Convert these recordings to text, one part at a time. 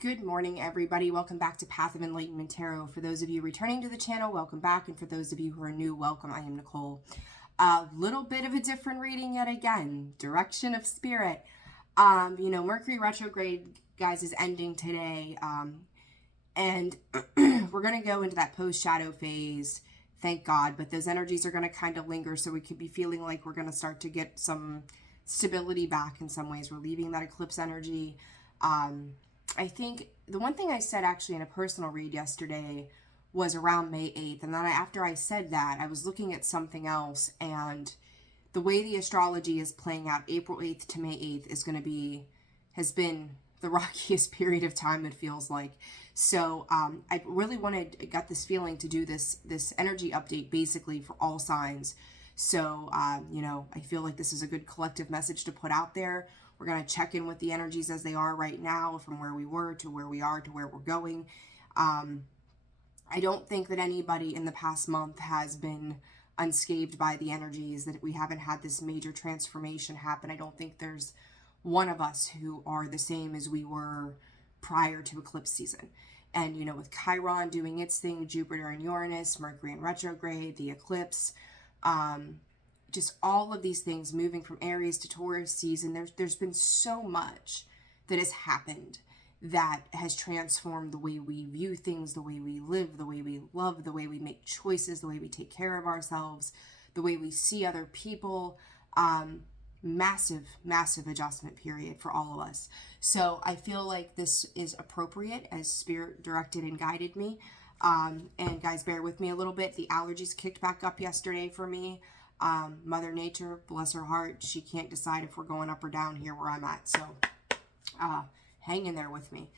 Good morning, everybody. Welcome back to Path of Enlightenment Tarot. For those of you returning to the channel, welcome back. And for those of you who are new, welcome. I am Nicole. A little bit of a different reading yet again. Direction of Spirit. Mercury retrograde, guys, is ending today. And we're going to go into that post-shadow phase. Thank God. But those energies are going to kind of linger. So we could be feeling like we're going to start to get some stability back in some ways. We're leaving that eclipse energy. I think the one thing I said actually in a personal read yesterday was around May 8th. And then after I said that, I was looking at something else. And the way the astrology is playing out, April 8th to May 8th has been the rockiest period of time, it feels like. So I really got this feeling to do this energy update basically for all signs. So, I feel like this is a good collective message to put out there. We're going to check in with the energies as they are right now, from where we were to where we are to where we're going. I don't think that anybody in the past month has been unscathed by the energies, that we haven't had this major transformation happen. I don't think there's one of us who are the same as we were prior to eclipse season. And, with Chiron doing its thing, Jupiter and Uranus, Mercury in retrograde, the eclipse, just all of these things moving from Aries to Taurus season, there's been so much that has happened that has transformed the way we view things, the way we live, the way we love, the way we make choices, the way we take care of ourselves, the way we see other people. Massive adjustment period for all of us. So I feel like this is appropriate as Spirit directed and guided me. And guys, bear with me a little bit. The allergies kicked back up yesterday for me. Mother Nature, bless her heart, she can't decide if we're going up or down here where I'm at. So hang in there with me.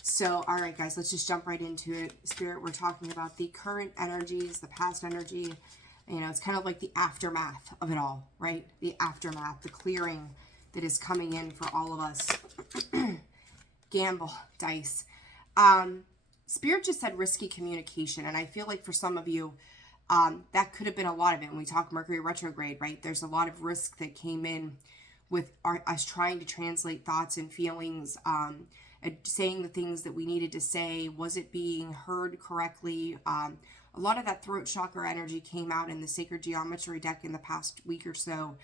So, all right, guys, let's just jump right into it. Spirit, we're talking about the current energies, the past energy. It's kind of like the aftermath of it all, right? The aftermath, the clearing that is coming in for all of us. Gamble, dice. Spirit just said risky communication. And I feel like for some of you, that could have been a lot of it. When we talk Mercury retrograde, right? There's a lot of risk that came in with us trying to translate thoughts and feelings, saying the things that we needed to say. Was it being heard correctly? A lot of that throat chakra energy came out in the sacred geometry deck in the past week or so.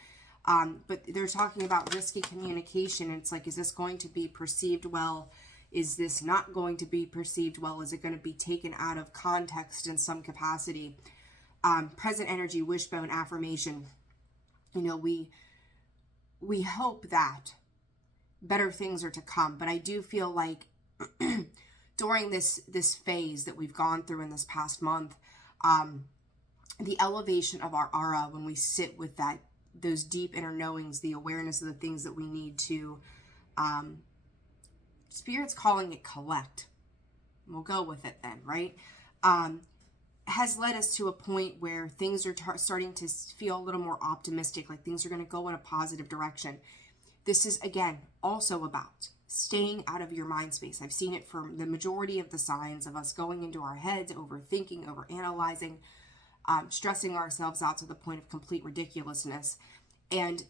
But they're talking about risky communication. And it's like, is this going to be perceived well? Is this not going to be perceived well? Is it going to be taken out of context in some capacity? Present energy, wishbone, affirmation. We hope that better things are to come. But I do feel like during this phase that we've gone through in this past month, the elevation of our aura, when we sit with those deep inner knowings, the awareness of the things that we need to, Spirit's calling it collect. We'll go with it then, right? Has led us to a point where things are starting to feel a little more optimistic, like things are going to go in a positive direction. This is, again, also about staying out of your mind space. I've seen it from the majority of the signs of us going into our heads, overthinking, overanalyzing, stressing ourselves out to the point of complete ridiculousness. And,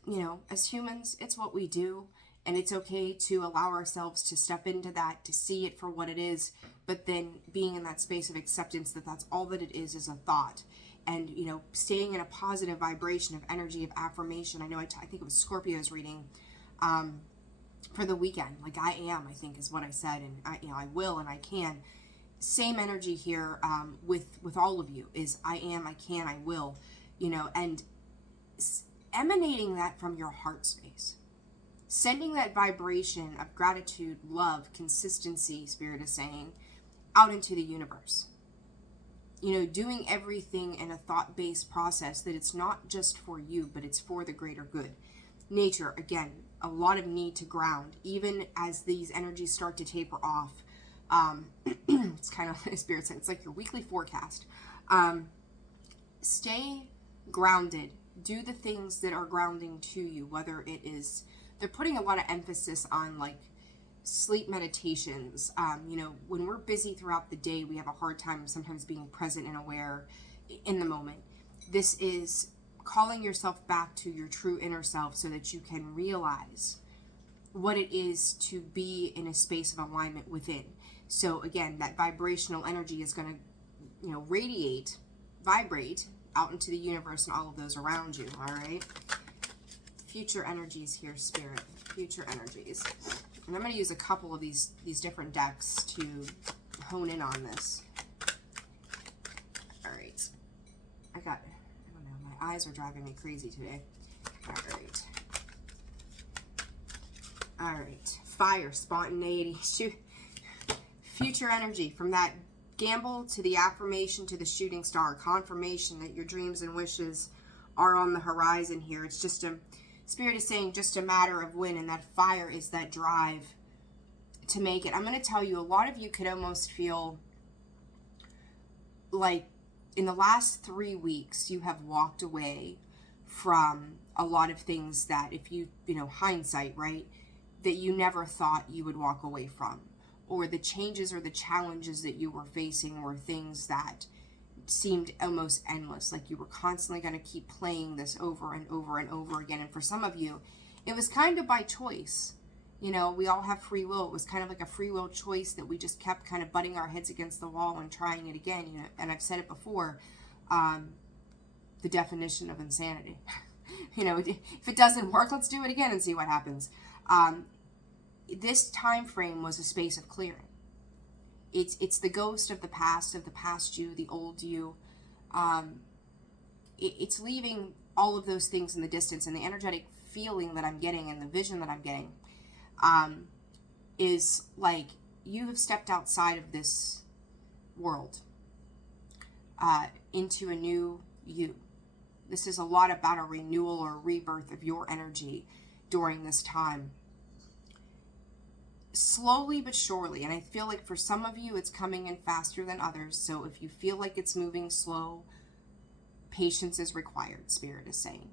as humans, it's what we do. And it's okay to allow ourselves to step into that, to see it for what it is, but then being in that space of acceptance that that's all that it is a thought. And, staying in a positive vibration of energy, of affirmation. I know I think it was Scorpio's reading for the weekend. Like, I am, I think is what I said. And, I will and I can. Same energy here with all of you is I am, I can, I will, and emanating that from your heart space. Sending that vibration of gratitude, love, consistency, Spirit is saying, out into the universe. Doing everything in a thought-based process that it's not just for you, but it's for the greater good. Nature, again, a lot of need to ground, even as these energies start to taper off. It's kind of, Spirit said, it's like your weekly forecast. Stay grounded. Do the things that are grounding to you, whether it is, they're putting a lot of emphasis on like sleep meditations. When we're busy throughout the day, we have a hard time sometimes being present and aware in the moment. This is calling yourself back to your true inner self so that you can realize what it is to be in a space of alignment within. So again, that vibrational energy is going to, vibrate out into the universe and all of those around you, all right? Future energies here, Spirit. Future energies. And I'm going to use a couple of these different decks to hone in on this. All right. I don't know, my eyes are driving me crazy today. All right. All right. Fire, spontaneity, future energy, from that gamble to the affirmation to the shooting star, confirmation that your dreams and wishes are on the horizon here. It's just Spirit is saying just a matter of when, and that fire is that drive to make it. I'm going to tell you, a lot of you could almost feel like in the last 3 weeks, you have walked away from a lot of things that, if you hindsight, right, that you never thought you would walk away from. Or the changes or the challenges that you were facing were things that seemed almost endless. Like you were constantly going to keep playing this over and over and over again. And for some of you, it was kind of by choice. We all have free will. It was kind of like a free will choice that we just kept kind of butting our heads against the wall and trying it again. And I've said it before, the definition of insanity. If it doesn't work, let's do it again and see what happens. This time frame was a space of clearing. It's the ghost of the past you, the old you. It's leaving all of those things in the distance, and the energetic feeling that I'm getting and the vision that I'm getting is like you have stepped outside of this world into a new you. This is a lot about a renewal or a rebirth of your energy during this time. Slowly but surely, and I feel like for some of you it's coming in faster than others, so if you feel like it's moving slow, patience is required, Spirit is saying.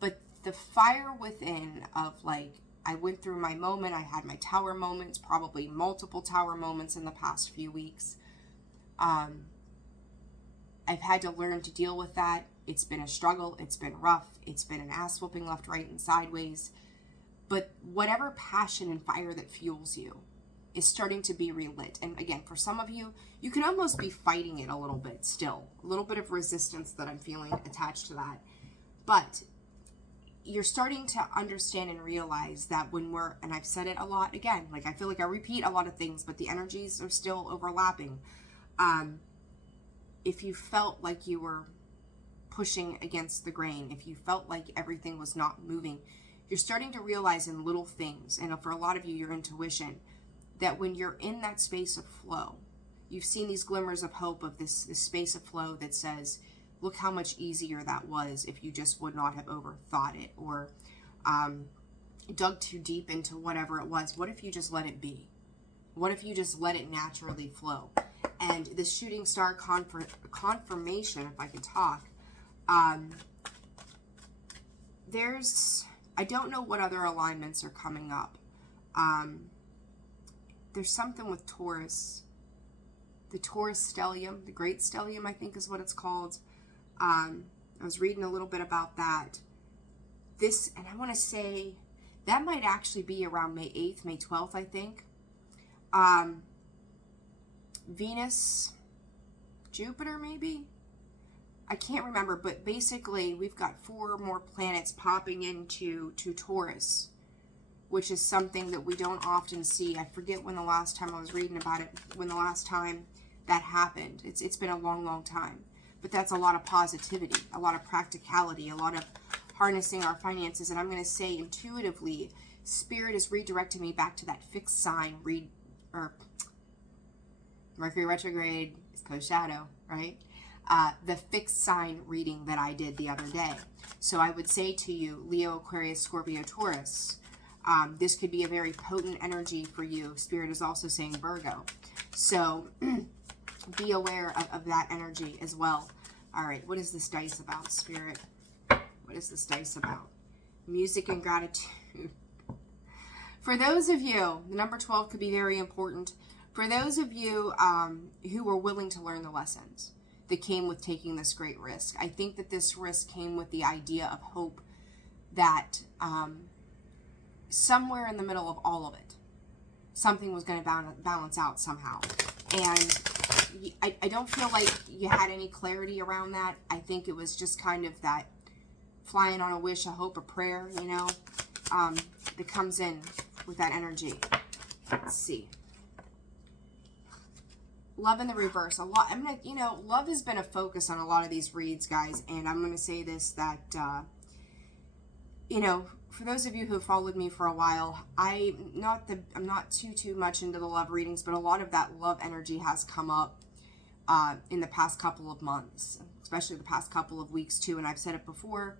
But the fire within of I went through my moment, I had my tower moments, probably multiple tower moments in the past few weeks. I've had to learn to deal with that. It's been a struggle, it's been rough, it's been an ass whooping left, right, and sideways. But whatever passion and fire that fuels you is starting to be relit. And again, for some of you, you can almost be fighting it a little bit still. A little bit of resistance that I'm feeling attached to that. But you're starting to understand and realize that when and I've said it a lot again, I feel like I repeat a lot of things, but the energies are still overlapping. If you felt like you were pushing against the grain, if you felt like everything was not moving, you're starting to realize in little things, and for a lot of you, your intuition, that when you're in that space of flow, you've seen these glimmers of hope of this space of flow that says, look how much easier that was if you just would not have overthought it or dug too deep into whatever it was. What if you just let it be? What if you just let it naturally flow? And the shooting star confirmation, if I could talk, I don't know what other alignments are coming up. There's something with Taurus. The Taurus stellium, the great stellium, I think is what it's called. I was reading a little bit about that. And I want to say, that might actually be around May 8th, May 12th, I think. Venus, Jupiter, maybe? I can't remember, but basically we've got 4 more planets popping into Taurus, which is something that we don't often see. I forget when the last time I was reading about it, when the last time that happened. It's been a long, long time. But that's a lot of positivity, a lot of practicality, a lot of harnessing our finances. And I'm going to say intuitively, Spirit is redirecting me back to that fixed sign, Mercury retrograde is post-shadow, right? The fixed sign reading that I did the other day. So I would say to you, Leo, Aquarius, Scorpio, Taurus, this could be a very potent energy for you. Spirit is also saying Virgo. So be aware of that energy as well. All right, what is this dice about, Spirit? What is this dice about? Music and gratitude. For those of you, the number 12 could be very important. For those of you who were willing to learn the lessons that came with taking this great risk, I think that this risk came with the idea of hope that somewhere in the middle of all of it, something was going to balance out somehow. And I don't feel like you had any clarity around that. I think it was just kind of that flying on a wish, a hope, a prayer, you know, that comes in with that energy. Let's see. Love in the reverse. A lot. I'm gonna, you know, love has been a focus on a lot of these reads, guys. And I'm gonna say this, that, you know, for those of you who have followed me for a while, I'm not too much into the love readings, but a lot of that love energy has come up in the past couple of months, especially the past couple of weeks too. And I've said it before.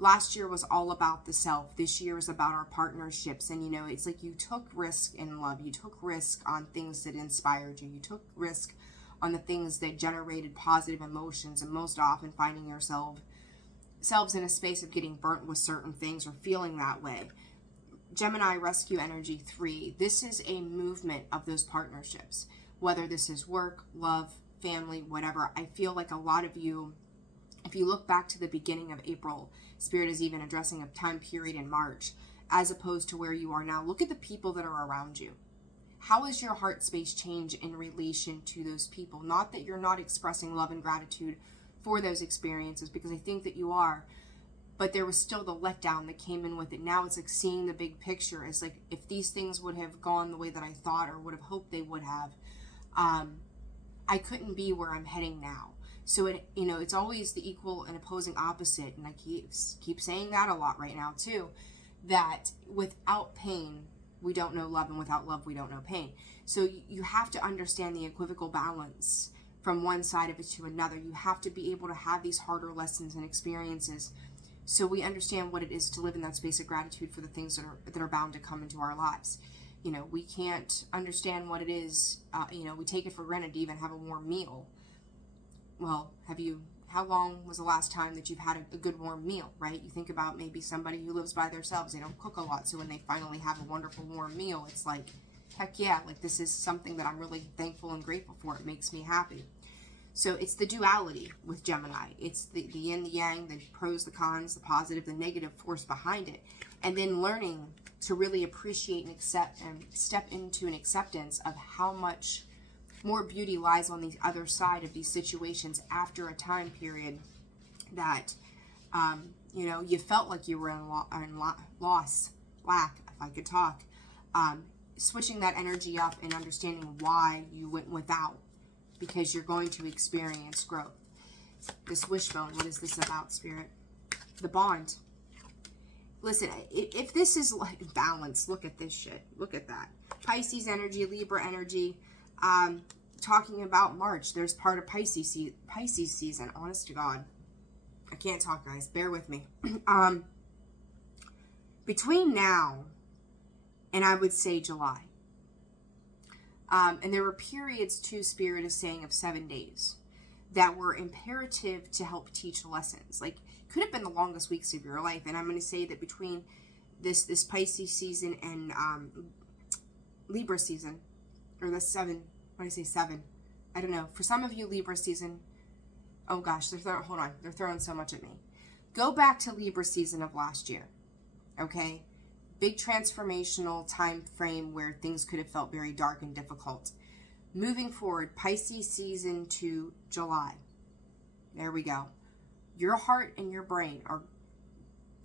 Last year was all about the self. This year is about our partnerships. And, you know, it's like you took risk in love. You took risk on things that inspired you. You took risk on the things that generated positive emotions, and most often finding yourselves in a space of getting burnt with certain things or feeling that way. Gemini rescue energy 3. This is a movement of those partnerships. Whether this is work, love, family, whatever. I feel like a lot of you, if you look back to the beginning of April, Spirit is even addressing a time period in March, as opposed to where you are now. Look at the people that are around you. How is your heart space change in relation to those people? Not that you're not expressing love and gratitude for those experiences, because I think that you are, but there was still the letdown that came in with it. Now it's like seeing the big picture. It's like, if these things would have gone the way that I thought or would have hoped they would have, I couldn't be where I'm heading now. So it, you know, it's always the equal and opposing opposite, and I keep saying that a lot right now too, that without pain we don't know love, and without love we don't know pain. So you have to understand the equivocal balance from one side of it to another. You have to be able to have these harder lessons and experiences so we understand what it is to live in that space of gratitude for the things that are bound to come into our lives. You know, we can't understand what it is, you know, we take it for granted to even have a warm meal. Well, how long was the last time that you've had a good warm meal, right? You think about maybe somebody who lives by themselves, they don't cook a lot, so when they finally have a wonderful warm meal, it's like, heck yeah, like this is something that I'm really thankful and grateful for. It makes me happy. So it's the duality with Gemini. It's the yin, the yang, the pros, the cons, the positive, the negative force behind it. And then learning to really appreciate and accept and step into an acceptance of how much more beauty lies on the other side of these situations after a time period that, you know, you felt like you were in lack, if I could talk. Switching that energy up and understanding why you went without, because you're going to experience growth. This wishbone, what is this about, Spirit? The bond. Listen, if this is like balance, look at this shit. Look at that. Pisces energy, Libra energy. Talking about March, there's part of Pisces season. Honest to God, I can't talk, guys. Bear with me. Between now and I would say July, and there were periods too, Spirit is saying, of 7 days that were imperative to help teach lessons. Like, could have been the longest weeks of your life. And I'm going to say that between this Pisces season and Libra season, or the 7. When I say 7, I don't know. For some of you, Libra season, oh gosh, hold on. They're throwing so much at me. Go back to Libra season of last year, okay? Big transformational time frame where things could have felt very dark and difficult. Moving forward, Pisces season to July. There we go. Your heart and your brain are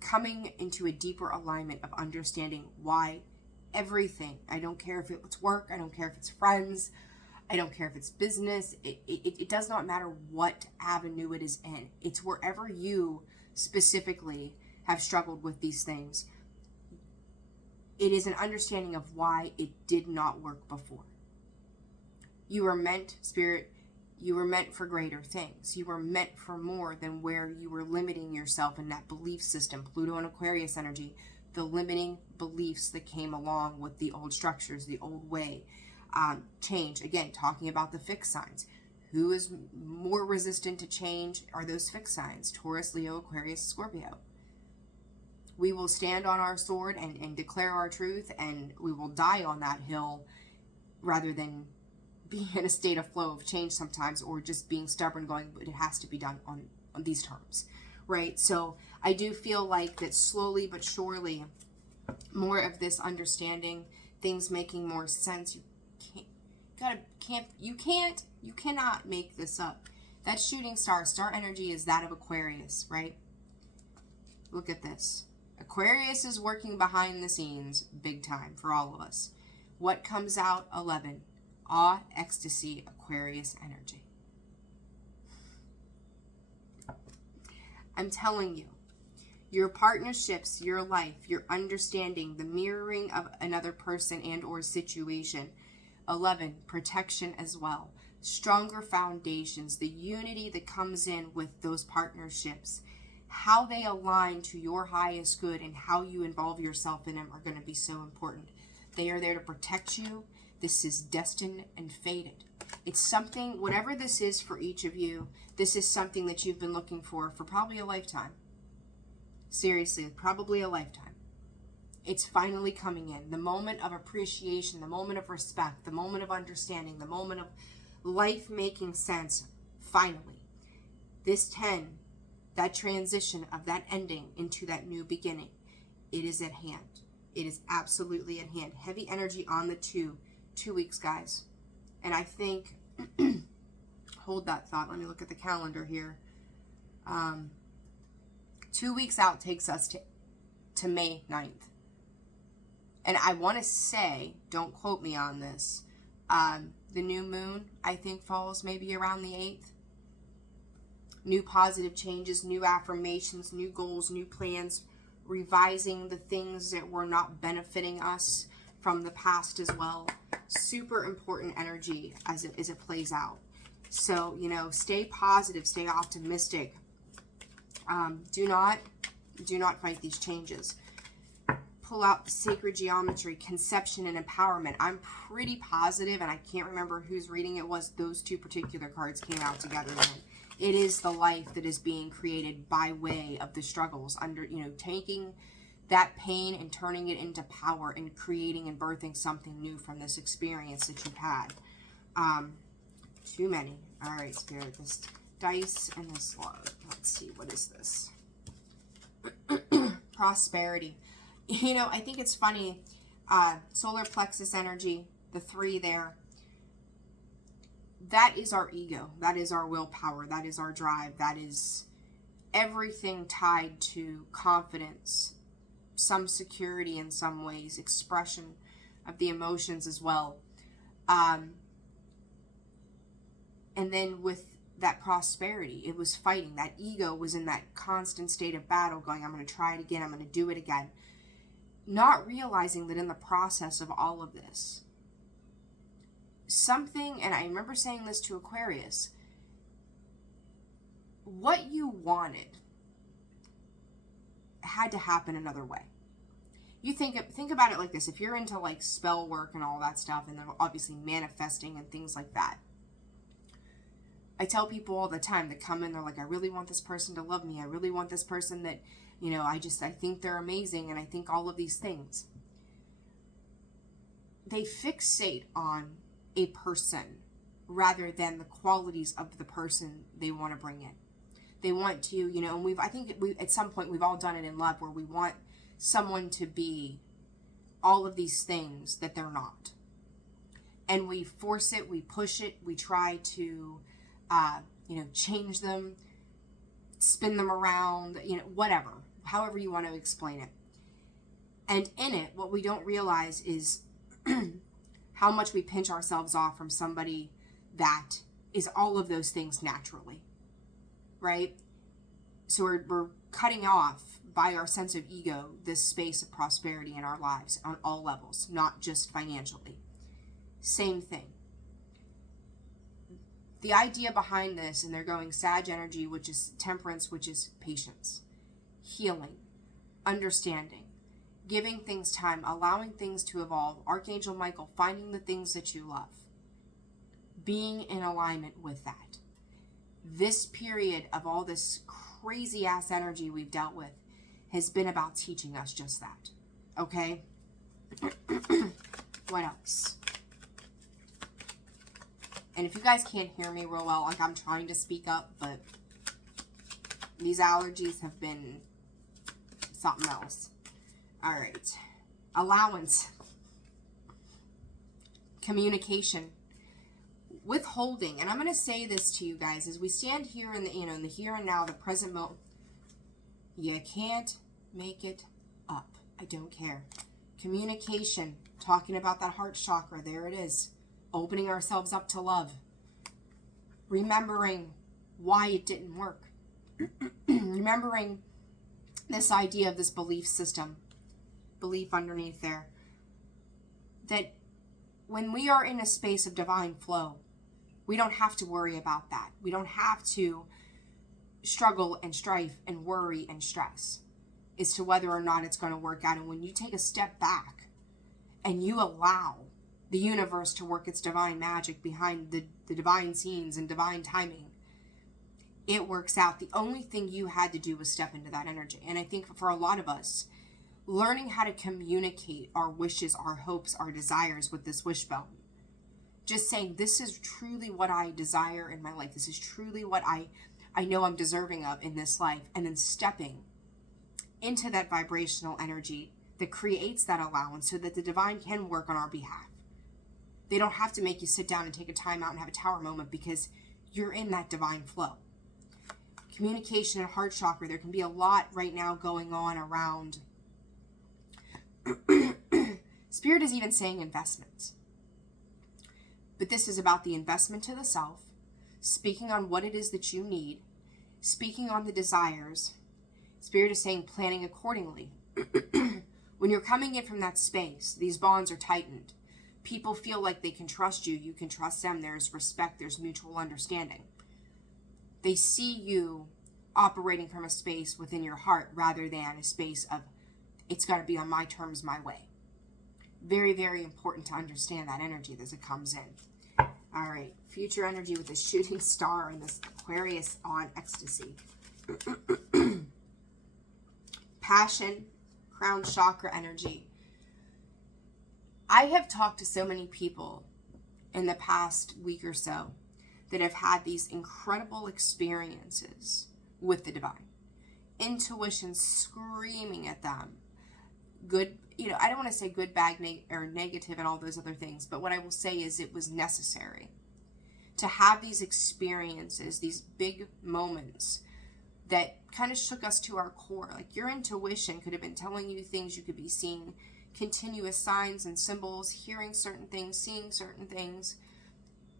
coming into a deeper alignment of understanding why everything, I don't care if it's work, I don't care if it's friends, I don't care if it's business, it does not matter what avenue it is in. It's wherever you specifically have struggled with these things. It is an understanding of why it did not work before. You were meant, Spirit, you were meant for greater things. You were meant for more than where you were limiting yourself in that belief system. Pluto and Aquarius energy, the limiting beliefs that came along with the old structures, the old way. Change, again, talking about the fixed signs. Who is more resistant to change are those fixed signs: Taurus, Leo, Aquarius, Scorpio. We will stand on our sword and declare our truth, and we will die on that hill rather than be in a state of flow of change sometimes, or just being stubborn going, but it has to be done on these terms, right? So I do feel like that slowly but surely more of this understanding, things making more sense. You cannot make this up. That shooting star energy is that of Aquarius, right? Look at this. Aquarius is working behind the scenes big time for all of us. What comes out? 11. Awe, ecstasy, Aquarius energy. I'm telling you, your partnerships, your life, your understanding, the mirroring of another person and or situation. 11, protection as well. Stronger foundations, the unity that comes in with those partnerships, how they align to your highest good and how you involve yourself in them are going to be so important. They are there to protect you. This is destined and fated. It's something, whatever this is for each of you, this is something that you've been looking for probably a lifetime. Seriously, probably a lifetime. It's finally coming in. The moment of appreciation, the moment of respect, the moment of understanding, the moment of life making sense, finally. This 10, that transition of that ending into that new beginning, it is at hand. It is absolutely at hand. Heavy energy on the 2 weeks, guys. And I think, hold that thought. Let me look at the calendar here. 2 weeks out takes us to May 9th. And I want to say, don't quote me on this, the new moon, I think, falls maybe around the 8th. New positive changes, new affirmations, new goals, new plans, revising the things that were not benefiting us from the past as well. Super important energy as it plays out. So, you know, stay positive, stay optimistic. Do not fight these changes. Pull out the sacred geometry, conception and empowerment. I'm pretty positive, and I can't remember whose reading it was, those 2 particular cards came out together. It is the life that is being created by way of the struggles under, you know, taking that pain and turning it into power and creating and birthing something new from this experience that you've had. Too many. All right, Spirit, this dice and this love. Let's see, what is this? Prosperity. You know, I think it's funny, solar plexus energy, the 3 there, that is our ego, that is our willpower, that is our drive, that is everything tied to confidence, some security in some ways, expression of the emotions as well. And then with that prosperity, it was fighting. That ego was in that constant state of battle going, I'm going to try it again, I'm going to do it again. Not realizing that in the process of all of this, something, and I remember saying this to Aquarius, what you wanted had to happen another way. You think about it like this. If you're into like spell work and all that stuff, and they're obviously manifesting and things like that, I tell people all the time that come in, they're like, I really want this person to love me. I really want this person that, you know, I think they're amazing, and I think all of these things. They fixate on a person rather than the qualities of the person they want to bring in. They want to, you know, and I think at some point we've all done it in love where we want someone to be all of these things that they're not. And we force it, we push it, we try to, you know, change them, spin them around, you know, whatever, however you want to explain it. And in it, what we don't realize is how much we pinch ourselves off from somebody that is all of those things naturally, right? So we're cutting off by our sense of ego this space of prosperity in our lives on all levels, not just financially. Same thing. The idea behind this, and they're going Sag energy, which is temperance, which is patience, healing, understanding, giving things time, allowing things to evolve. Archangel Michael, finding the things that you love, being in alignment with that. This period of all this crazy ass energy we've dealt with has been about teaching us just that. Okay? What else? And if you guys can't hear me real well, like I'm trying to speak up, but these allergies have been something else. All right. allowance, communication, withholding. And I'm going to say this to you guys as we stand here in the, in the here and now, the present moment. You can't make it up. I don't care. Communication, talking about that heart chakra, there it is. Opening ourselves up to love. Remembering why it didn't work. Remembering this idea of this belief system, belief underneath there, that when we are in a space of divine flow, we don't have to worry about that. We don't have to struggle and strife and worry and stress as to whether or not it's going to work out. And when you take a step back and you allow the universe to work its divine magic behind the divine scenes and divine timing, it works out. The only thing you had to do was step into that energy. And I think for a lot of us, learning how to communicate our wishes, our hopes, our desires with this wishbone, just saying, this is truly what I desire in my life. This is truly what I know I'm deserving of in this life. And then stepping into that vibrational energy that creates that allowance so that the divine can work on our behalf. They don't have to make you sit down and take a time out and have a tower moment because you're in that divine flow. Communication and heart chakra, there can be a lot right now going on around. Spirit is even saying investments. But this is about the investment to the self, speaking on what it is that you need, speaking on the desires. Spirit is saying planning accordingly. When you're coming in from that space, these bonds are tightened. People feel like they can trust you. You can trust them. There's respect. There's mutual understanding. They see you operating from a space within your heart rather than a space of, it's got to be on my terms, my way. Very, very important to understand that energy as it comes in. All right. Future energy with the shooting star and this Aquarius on ecstasy. Passion, crown chakra energy. I have talked to so many people in the past week or so that have had these incredible experiences with the divine. Intuition screaming at them. Good, I don't want to say good, bad, or negative and all those other things, but what I will say is it was necessary to have these experiences, these big moments that kind of shook us to our core. Like your intuition could have been telling you things, you could be seeing continuous signs and symbols, hearing certain things, seeing certain things,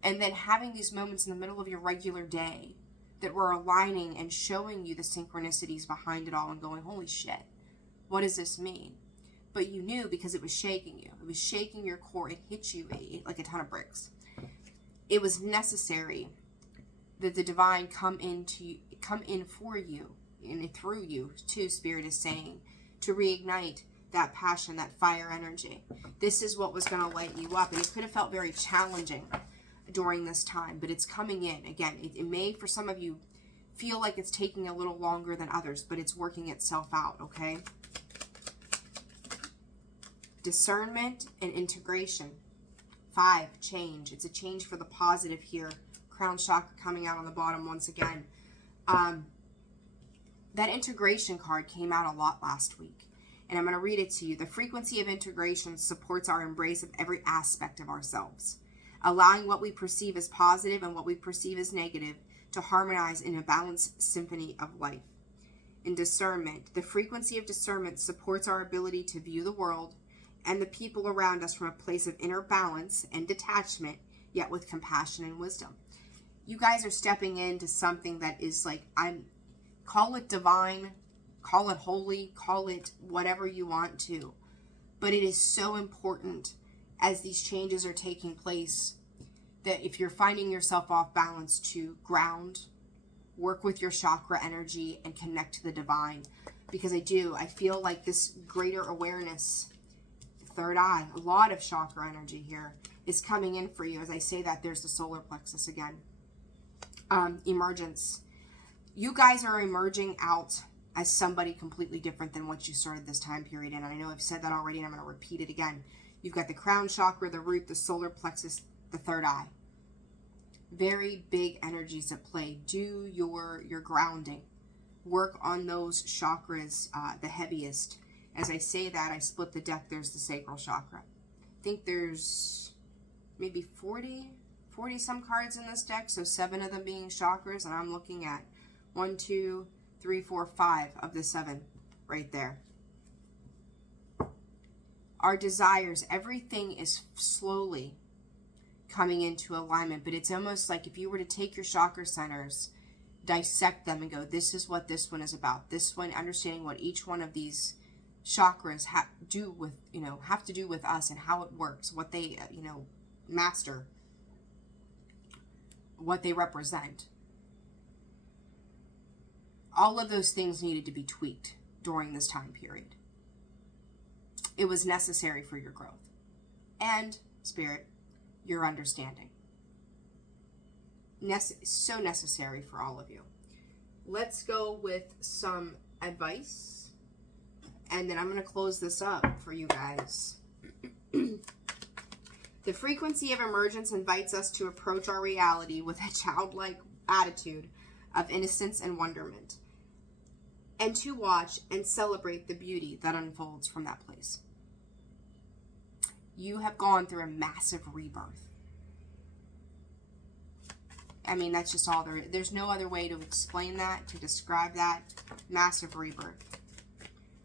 and then having these moments in the middle of your regular day that were aligning and showing you the synchronicities behind it all and going, holy shit, what does this mean? But you knew because it was shaking you. It was shaking your core. It hit you like a ton of bricks. It was necessary that the divine come in for you and through you, too, Spirit is saying, to reignite that passion, that fire energy. This is what was going to light you up. And it could have felt very challenging during this time, but it's coming in. Again, it may, for some of you, feel like it's taking a little longer than others, but it's working itself out, okay? Discernment and integration. 5, change. It's a change for the positive here. Crown chakra coming out on the bottom once again. That integration card came out a lot last week. And I'm going to read it to you. The frequency of integration supports our embrace of every aspect of ourselves, allowing what we perceive as positive and what we perceive as negative to harmonize in a balanced symphony of life. In discernment, the frequency of discernment supports our ability to view the world and the people around us from a place of inner balance and detachment, yet with compassion and wisdom. You guys are stepping into something that is like, call it divine, call it holy, call it whatever you want to. But it is so important as these changes are taking place that if you're finding yourself off balance, to ground, work with your chakra energy and connect to the divine. Because I feel like this greater awareness, third eye, a lot of chakra energy here is coming in for you. As I say that, there's the solar plexus again. Emergence. You guys are emerging out as somebody completely different than what you started this time period in. And I know I've said that already, and I'm going to repeat it again. You've got the crown chakra, the root, the solar plexus, the third eye. Very big energies at play. Do your grounding. Work on those chakras the heaviest. As I say that, I split the deck. There's the sacral chakra. I think there's maybe 40 some cards in this deck, so 7 of them being chakras, and I'm looking at 1, 2, 3, 4, 5 of the 7 right there. Our desires, everything is slowly coming into alignment, but it's almost like if you were to take your chakra centers, dissect them and go, this is what this one is about. This one, understanding what each one of these chakras have to do with us and how it works, what they, master, what they represent. All of those things needed to be tweaked during this time period. It was necessary for your growth and, Spirit, your understanding. So necessary for all of you. Let's go with some advice, and then I'm going to close this up for you guys. The frequency of emergence invites us to approach our reality with a childlike attitude of innocence and wonderment, and to watch and celebrate the beauty that unfolds from that place. You have gone through a massive rebirth. I mean, that's just all there is. There's no other way to explain that, to describe that. Massive rebirth.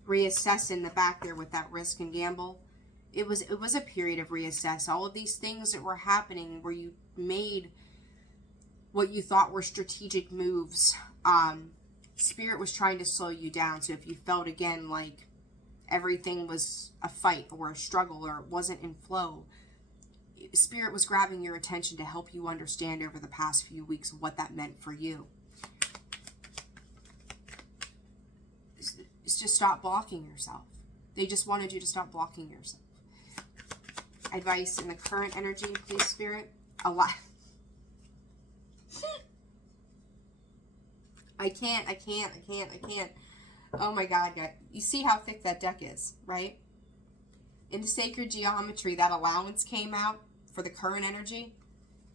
Reassess in the back there with that risk and gamble. It was a period of reassess. All of these things that were happening where you made what you thought were strategic moves. Spirit was trying to slow you down. So if you felt again like everything was a fight or a struggle or it wasn't in flow, Spirit was grabbing your attention to help you understand over the past few weeks what that meant for you. It's just stop blocking yourself. They just wanted you to stop blocking yourself. Advice in the current energy, please, Spirit. A lot. I can't. Oh my God, guys. You see how thick that deck is, right? In the sacred geometry, that allowance came out for the current energy.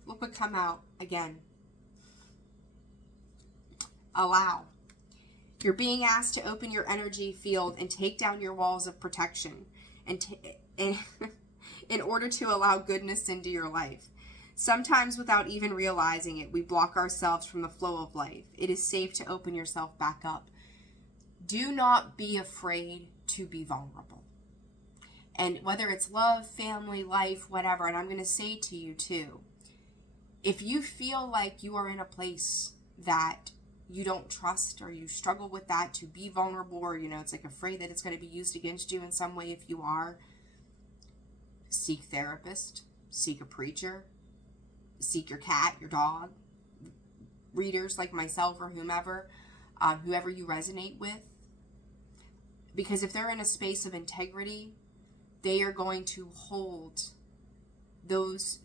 Look what come out again. Allow. You're being asked to open your energy field and take down your walls of protection and in order to allow goodness into your life. Sometimes without even realizing it, we block ourselves from the flow of life. It is safe to open yourself back up. Do not be afraid to be vulnerable. And whether it's love, family, life, whatever, and I'm going to say to you too, if you feel like you are in a place that you don't trust or you struggle with that, to be vulnerable, or it's like afraid that it's going to be used against you in some way, if you are, seek therapist, seek a preacher, seek your cat, your dog, readers like myself or whomever you resonate with. Because if they're in a space of integrity, they are going to hold those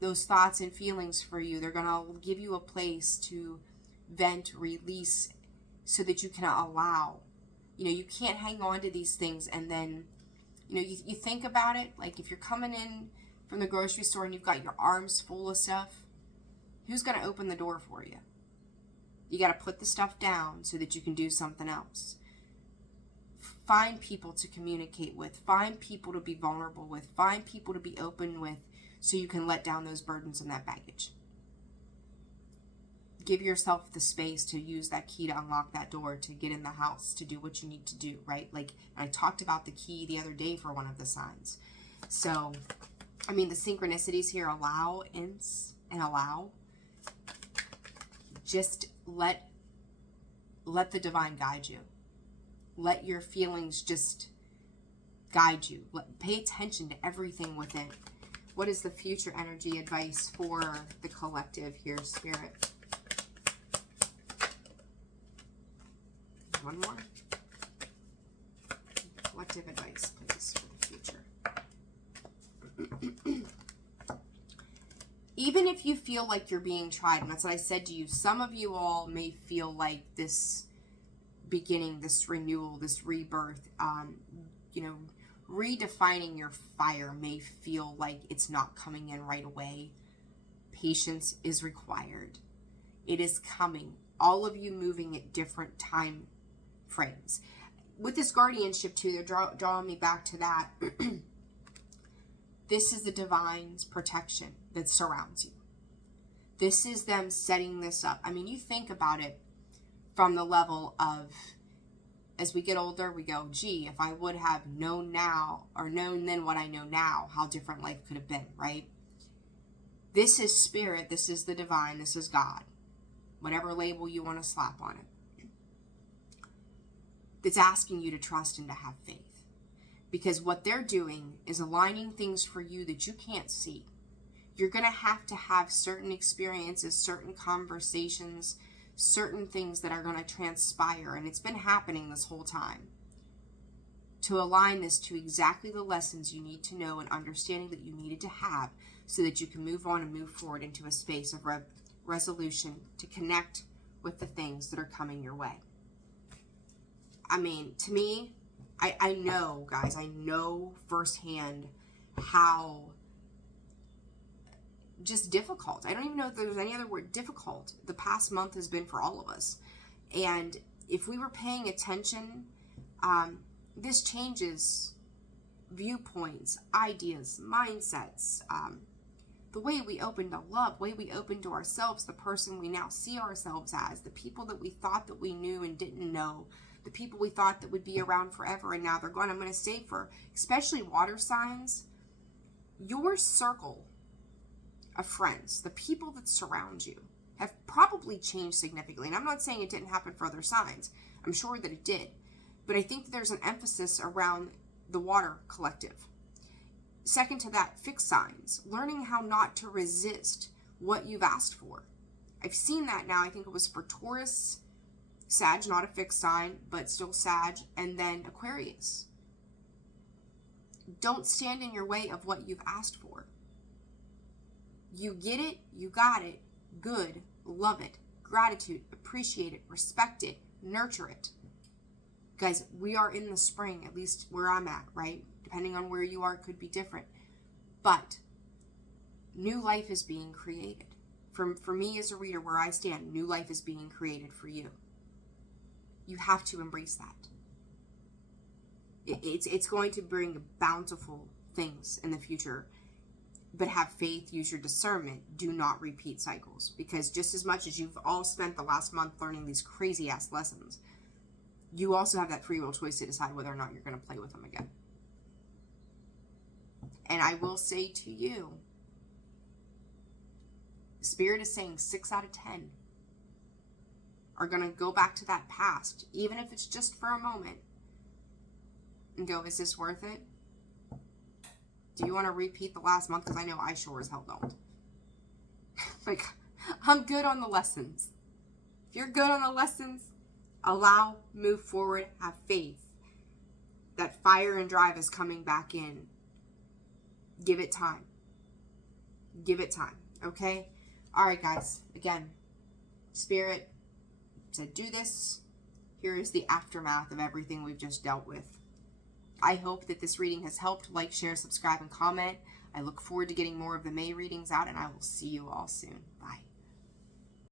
thoughts and feelings for you. They're going to give you a place to vent, release, so that you can allow. You can't hang on to these things and then, you think about it, like if you're coming in from the grocery store and you've got your arms full of stuff, who's going to open the door for you? You got to put the stuff down so that you can do something else. Find people to communicate with. Find people to be vulnerable with. Find people to be open with so you can let down those burdens and that baggage. Give yourself the space to use that key to unlock that door, to get in the house, to do what you need to do, right? Like I talked about the key the other day for one of the signs. So, the synchronicities here, allow and allow. Just let the divine guide you. Let your feelings just guide you. Pay attention to everything within. What is the future energy advice for the collective here, Spirit? One more. Collective advice, please, for the future. Even if you feel like you're being tried, and that's what I said to you, some of you all may feel like this beginning, this renewal, this rebirth, redefining your fire may feel like it's not coming in right away. Patience is required. It is coming. All of you moving at different time frames. with this guardianship too, they're drawing me back to that. This is the divine's protection that surrounds you. This is them setting this up. I mean, you think about it from the level of, as we get older, we go, gee, if I would have known now, or known then what I know now, how different life could have been, right? This is spirit, this is the divine, this is God. Whatever label you want to slap on it. It's asking you to trust and to have faith. Because what they're doing is aligning things for you that you can't see. You're going to have certain experiences, certain conversations, certain things that are going to transpire. And it's been happening this whole time. To align this to exactly the lessons you need to know and understanding that you needed to have so that you can move on and move forward into a space of resolution to connect with the things that are coming your way. I mean, to me, I know, guys, I know firsthand how just difficult. I don't even know if there's any other word, difficult, the past month has been for all of us. And if we were paying attention, this changes viewpoints, ideas, mindsets, the way we open to love, the way we open to ourselves, the person we now see ourselves as, the people that we thought that we knew and didn't know, the people we thought that would be around forever and now they're gone. I'm going to say for especially water signs, your circle of friends, the people that surround you, have probably changed significantly. And I'm not saying it didn't happen for other signs. I'm sure that it did. But I think that there's an emphasis around the water collective. Second to that, fixed signs, learning how not to resist what you've asked for. I've seen that now. I think it was for Taurus, Sag, not a fixed sign, but still Sag, and then Aquarius. Don't stand in your way of what you've asked for. You get it, you got it, good, love it, gratitude, appreciate it, respect it, nurture it. Guys, we are in the spring, at least where I'm at, right? Depending on where you are, it could be different. But new life is being created. For me as a reader, where I stand, new life is being created for you. You have to embrace that. It's going to bring bountiful things in the future. But have faith, use your discernment. Do not repeat cycles. Because just as much as you've all spent the last month learning these crazy ass lessons, you also have that free will choice to decide whether or not you're going to play with them again. And I will say to you, Spirit is saying 6 out of 10 are going to go back to that past, even if it's just for a moment, and go, is this worth it? Do you want to repeat the last month? Because I know I sure as hell don't. Like, I'm good on the lessons. If you're good on the lessons, allow, move forward, have faith. That fire and drive is coming back in. Give it time. Give it time, okay? All right, guys. Again, Spirit said do this. Here is the aftermath of everything we've just dealt with. I hope that this reading has helped. Like, share, subscribe, and comment. I look forward to getting more of the May readings out, and I will see you all soon.